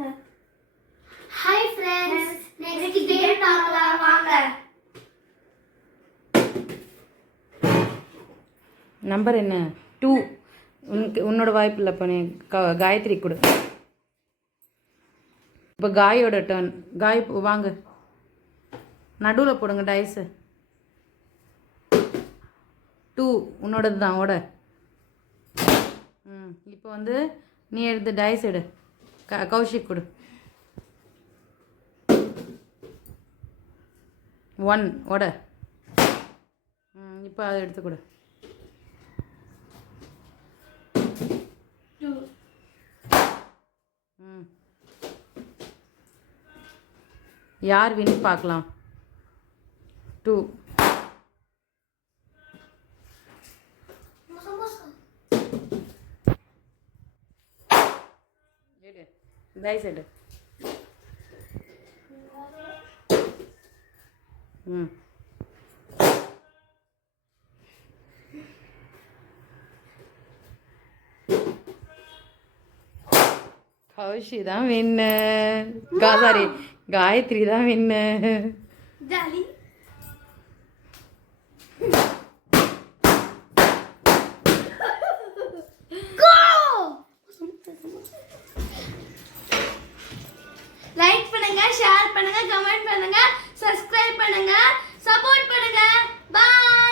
பண்ணுங்க. Hi friends, next game பார்க்கலாம் வாங்க. நம்பர் என்ன? 2. உன்னோட வாய்ப்பு இல்லை. இப்போ நீ காயத்ரி கொடு. இப்போ காயோட டர்ன். காய் வாங்க, நடுவில் போடுங்க டைஸு. 2 உன்னோடது தான் ஓட. இப்போ வந்து நீ எடுத்து டைஸ் எடு. கௌஷிக் கொடு. 1 ஓட. இப்போ அதை எடுத்து கொடு. 2. யார் வின் பார்க்கலாம். 2. எடு டைஸ் எடு. கௌஷி தான் வின்னு. சாரி, காயத்ரி தான் வின்னு. ஜாலி. லைக் பண்ணுங்க, ஷேர் பண்ணுங்க, கமெண்ட் பண்ணுங்க, சப்ஸ்கிரைப் பண்ணுங்க, சப்போர்ட் பண்ணுங்க. பை.